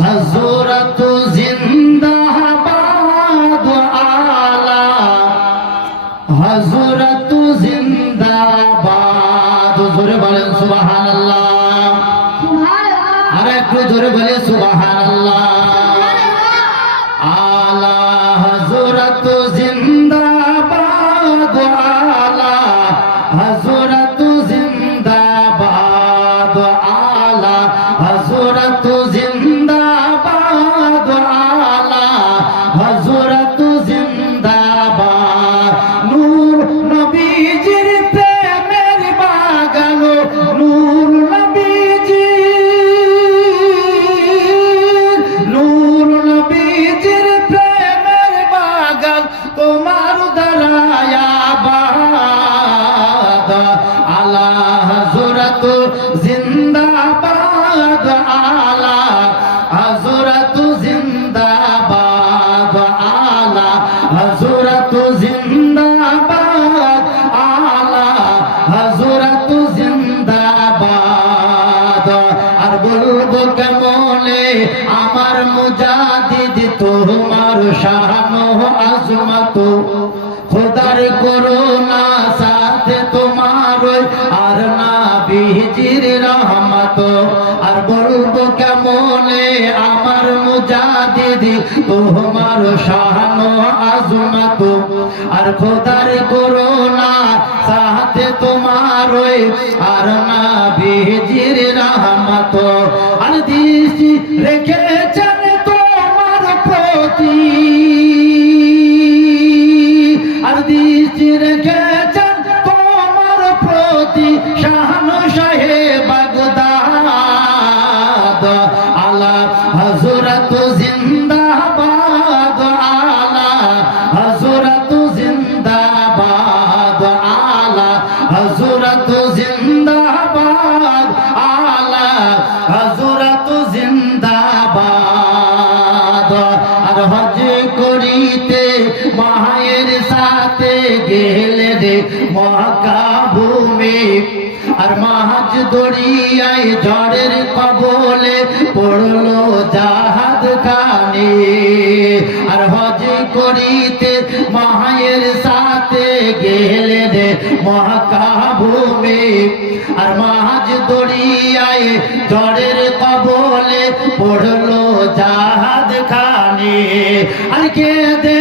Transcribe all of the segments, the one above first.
হজরত জিন্দাবাদ আলা হজরত জিন্দাবাদ। জোরে বলেন সুবহানাল্লাহ। আর একটু জোরে বলে সুবহানাল্লাহ। আমার মুজাদিদ তোমার শান আজমত। খোদার করোনা সাথে তোমার আর না বিজির রহমত। আর বলব কেমনে আমার মুজাদিদ তোমার শান আজমত। আর খোদার করোনা সাথে তোমার আর না বিজির রহমত। আর দৃষ্টি requiere আর হজ করিতে মায়ের সাথে গেলে রে মহাকা ভূমি আর মাহাজ দড়িয়ায় ঝড়ের কবলে পড়ল জাহাজ খানে আর হজ করিতে মায়ের সাথে গেলে রে মহাকা ভূমি আর মাহাজ দড়িয়ায় ঝড়ের কবলে পড়ল জাহাদ খানে আর কে দে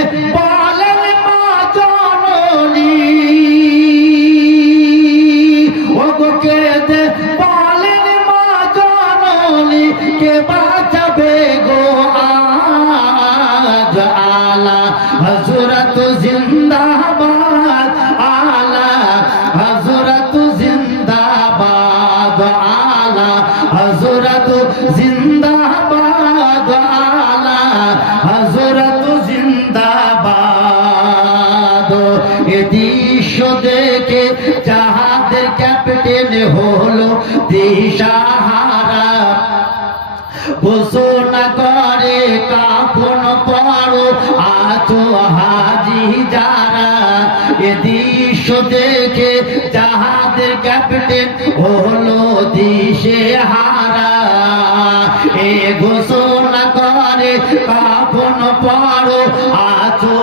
এ দৃশ্য দেখে জাহাজের ক্যাপ্টেন হলো দিশাহারা। ঘোষণা করে, কাফন পড়ো আছো হাজি যারা। এ দৃশ্য দেখে জাহাজের ক্যাপ্টেন হলো দিশে হারা এ ঘোষণা করে, কাফন পড়ো আছো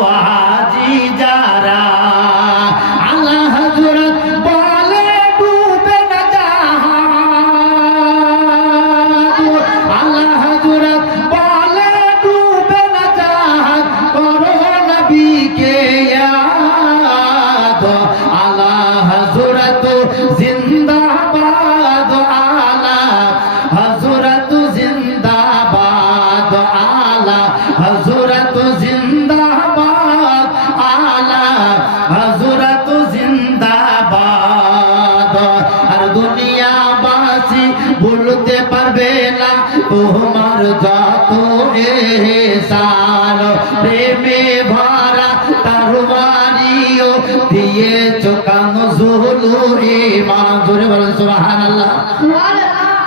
চোকানো জুলু ইমান জোরে বলেন সুবহানাল্লাহ।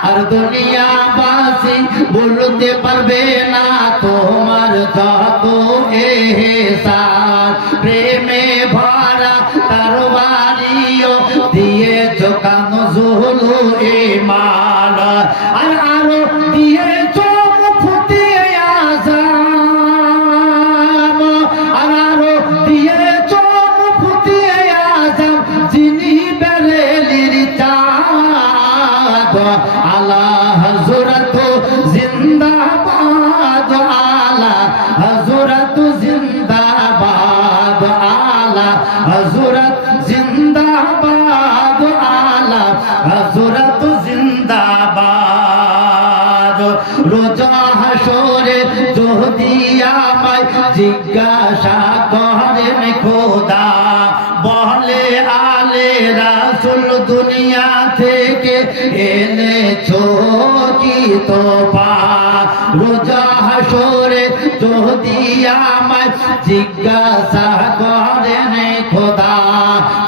আর দুনিয়াবাসী বলতে পারবে না তোমার যত এহসান প্রেমে ভরা তারবারিও দিয়ে চোকানো জুলু দুনিয়া থেকে এনেছো কি তোফা রোজা যদি আমায় জিজ্ঞাসা করেন খোদা।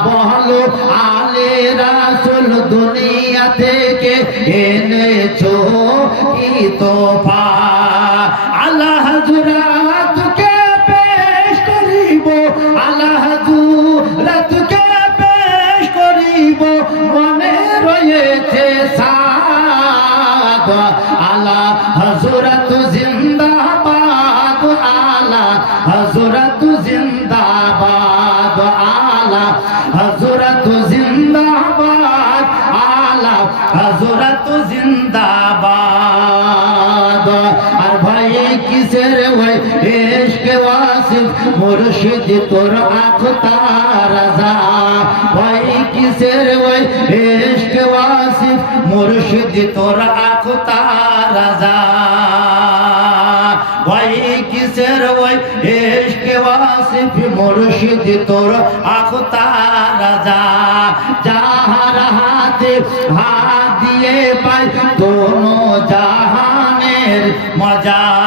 বলো, আলে রাসুল দুনিয়া থেকে এনেছো কি তোফা আল্লাহ হাজুরাতকে রয়েছে সাদ আলা হজরত জিন্দাবাদ আলা হজরত জিন্দাবাদ আলা হজরত জিন্দাবাদ আলা হজরত জিন্দাবাদ মুর্শিদ, তোর আখ ভাই কিসের ওই এশকে ওয়াসিফ, মুর্শিদ, তোর আখ ভাই তোর আখ তারাজা যাহার হাতে হাত দিয়ে পাই জাহানের মজা।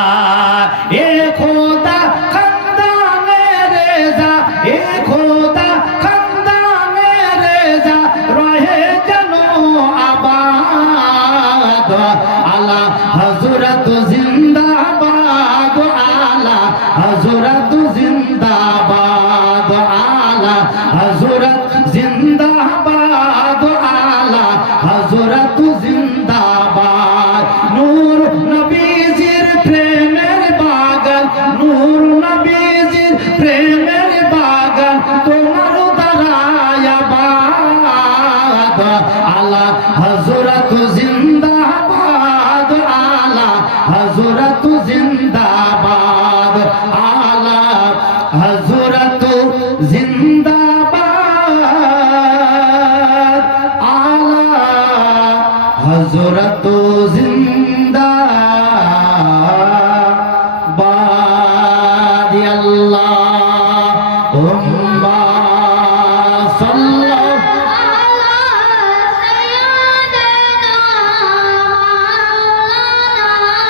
আলা হজরত জিন্দাবাদ আলা হজরত হজরত জিন্দাবাদ।